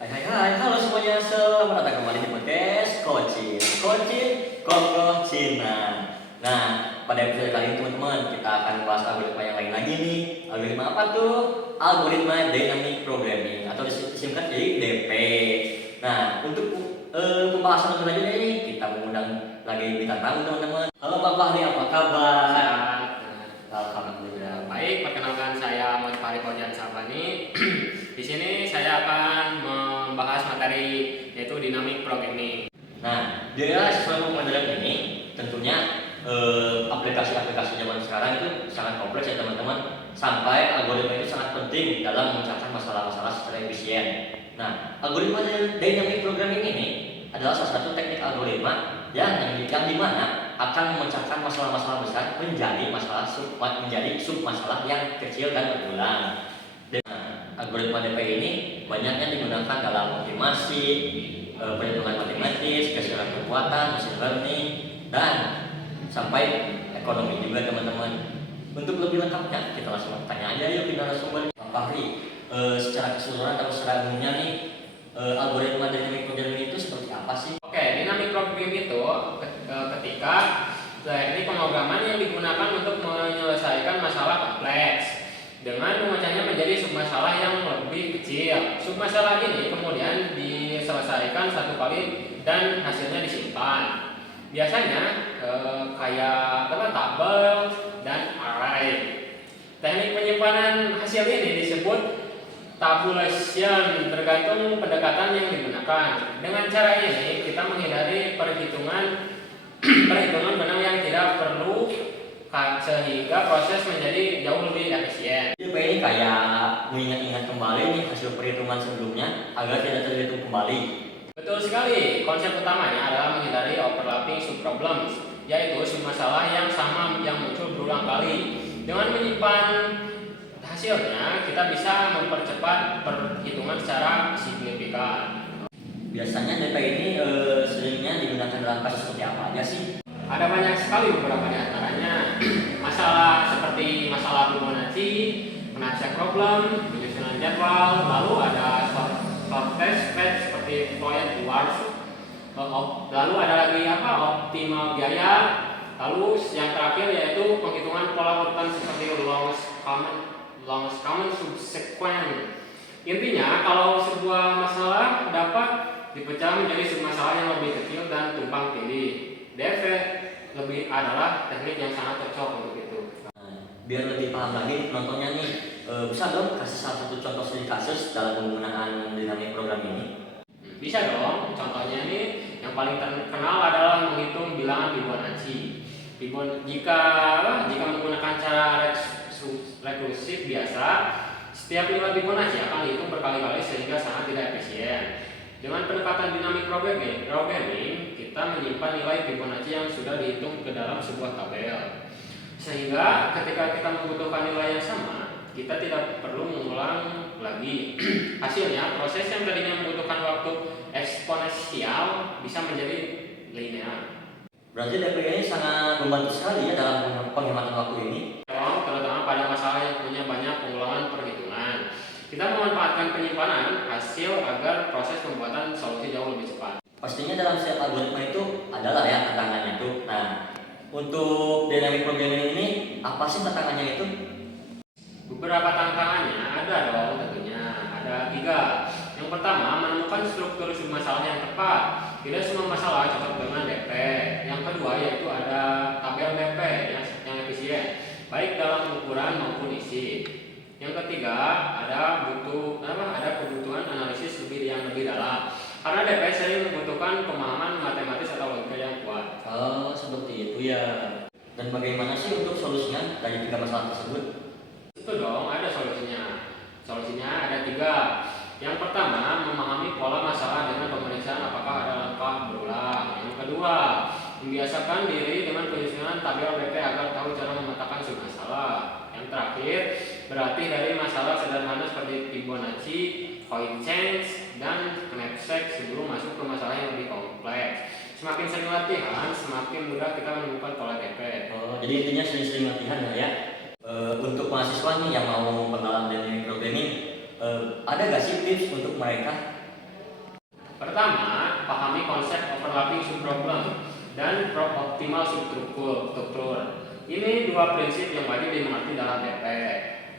Hai hai hai, halo semuanya, selamat datang kembali di podcast Kocin Kongko Cina. Nah, pada episode kali ini teman-teman, kita akan bahas algoritma yang lain lagi nih. Algoritma apa tuh? Algoritma Dynamic Programming atau disingkat jadi DP. Nah, untuk pembahasan lebih lanjut ini, kita mengundang lagi bintang tamu teman-teman. Halo Pak Fahri, apa kabar? Sehat. Alhamdulillah. Baik, perkenalkan saya Ahmad Fahri Fauzan Sabani. Di sini saya akan membahas materi yaitu dynamic programming. Nah, di era sistem pembelajaran ini tentunya aplikasi-aplikasi zaman sekarang itu sangat kompleks ya teman-teman, sampai algoritma itu sangat penting dalam memecahkan masalah-masalah secara efisien. Nah, algoritma dynamic programming ini adalah salah satu teknik algoritma yang dimana akan memecahkan masalah-masalah besar menjadi sub masalah yang kecil dan berulang. Algoritma DP ini banyaknya digunakan dalam optimasi, perhitungan matematis, keseluruhan kekuatan, machine learning, dan sampai ekonomi juga teman-teman. Untuk lebih lengkapnya, kita langsung tanya aja yuk ke narasumber. Pak Fahri, secara keseluruhan atau secara umumnya nih, algoritma dynamic programming itu seperti apa sih? Oke, dynamic programming itu ketika teknik pemrograman yang digunakan untuk menyelesaikan masalah kompleks dengan memecahnya menjadi submasalah yang lebih kecil. Submasalah ini kemudian diselesaikan satu kali dan hasilnya disimpan. Biasanya kayak tabel dan array. Teknik penyimpanan hasil ini disebut tabulation, tergantung pendekatan yang digunakan. Dengan cara ini kita menghindari perhitungan benang yang tidak perlu, sehingga proses menjadi jauh lebih efisien. DP ini kayak mengingat-ingat kembali nih hasil perhitungan sebelumnya agar tidak terhitung kembali. Betul sekali. Konsep utamanya adalah menghindari overlapping subproblems, yaitu submasalah yang sama yang muncul berulang kali. Dengan menyimpan hasilnya, kita bisa mempercepat perhitungan secara signifikan. Biasanya DP ini seringnya digunakan dalam kasus seperti apa aja sih? Ada banyak sekali beberapa di antaranya. Masalah seperti masalah Fibonacci, penasihat problem, penyusunan jadwal, lalu ada short test bed seperti Floyd Dwarf, lalu ada lagi optimal biaya, lalu yang terakhir yaitu penghitungan pola urutan seperti longest common subsequent. Intinya, kalau sebuah masalah dapat dipecah menjadi submasalah yang lebih kecil dan tumpang tindih, DP lebih adalah teknik yang sangat cocok untuk itu. Biar lebih paham lagi penontonnya nih, bisa dong kasih salah satu contoh studi kasus dalam penggunaan dynamic program ini? Bisa dong. Contohnya ini yang paling terkenal adalah menghitung bilangan Fibonacci. Jika menggunakan cara rekursif biasa, setiap nilai Fibonacci akan dihitung berkali-kali sehingga sangat tidak efisien. Dengan pendekatan dynamic programming, kita menyimpan nilai Fibonacci yang sudah dihitung ke dalam sebuah tabel. Sehingga ketika kita membutuhkan nilai yang sama, kita tidak perlu mengulang lagi. Hasilnya, proses yang tadinya membutuhkan waktu eksponensial bisa menjadi linear. Berarti DP ini sangat membantu sekali ya dalam penghematan waktu ini. Terutama pada masalah yang punya banyak pengulangan perhitungan. Kita memanfaatkan penyimpanan hasil agar proses pembuatan solusi jauh lebih cepat. Pastinya dalam setiap algoritma itu adalah ya tantangannya tuh. Nah, untuk dynamic programming ini apa sih tantangannya itu? Beberapa tantangannya ada dong tentunya. Ada 3. Yang pertama, menemukan struktur submasalah yang tepat. Tidak semua masalah cocok dengan DP. Yang kedua yaitu ada tabel DP yang efisien, baik dalam ukuran maupun isi. Yang ketiga, ada kebutuhan analisis yang lebih dalam. Karena DP sering membutuhkan pemahaman matematis atau logika yang kuat. Oh, seperti itu ya. Dan bagaimana sih untuk solusinya dari 3 masalah tersebut? Itu dong, ada solusinya. Solusinya ada 3. Yang pertama, memahami pola masalah dengan pemeriksaan apakah ada langkah berulang. Yang kedua, membiasakan diri dengan penyusunan tabel BP agar tahu cara memetakan submasalah. Yang terakhir, berarti dari masalah sederhana seperti Fibonacci, Coincidence, dan knapsack sebelum masuk ke masalah yang lebih kompleks. Semakin sering latihan, semakin mudah kita menemukan pola DP. Oh, jadi intinya sering-sering latihan ya. Untuk mahasiswa nih yang mau pengenalan dynamic programming, ada gak sih tips untuk mereka Pertama, pahami konsep overlapping subproblem dan optimal struktur. Ini dua prinsip yang wajib dimengerti dalam DP.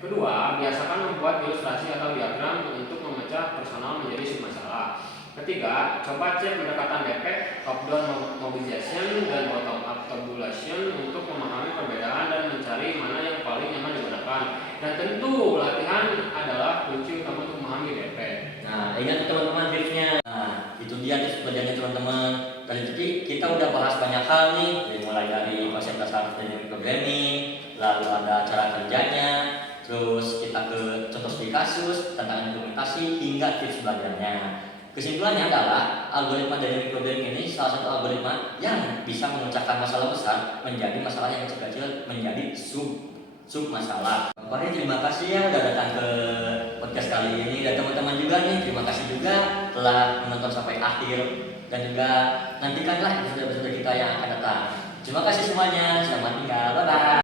Kedua, biasakan membuat ilustrasi atau diagram untuk memecah personal menjadi submasalah. Ketiga, coba cek pendekatan DP, top-down mobilization dan bottom-up tabulation untuk memahami perbedaan dan mencari mana yang paling nyaman digunakan. Dan tentu, latihan adalah kunci utama untuk memahami DP. Nah, ingat teman-teman tipsnya. Nah, itu dia tips belajarnya teman-teman. Tadi kita udah bahas banyak hal nih, mulai dari konsep dasar dynamic programming, lalu ada cara kerjanya, terus kita ke contoh studi kasus, tantangan implementasi, hingga tips belajarnya. Kesimpulannya adalah algoritma dynamic programming ini salah satu algoritma yang bisa memecahkan masalah besar menjadi masalah yang kecil-kecil menjadi sub masalah. Pak Fahri, terima kasih ya udah datang ke podcast kali ini, dan teman-teman juga nih terima kasih juga telah menonton sampai akhir, dan juga nantikanlah episode-episode kita yang akan datang. Terima kasih semuanya, selamat tinggal, bye bye.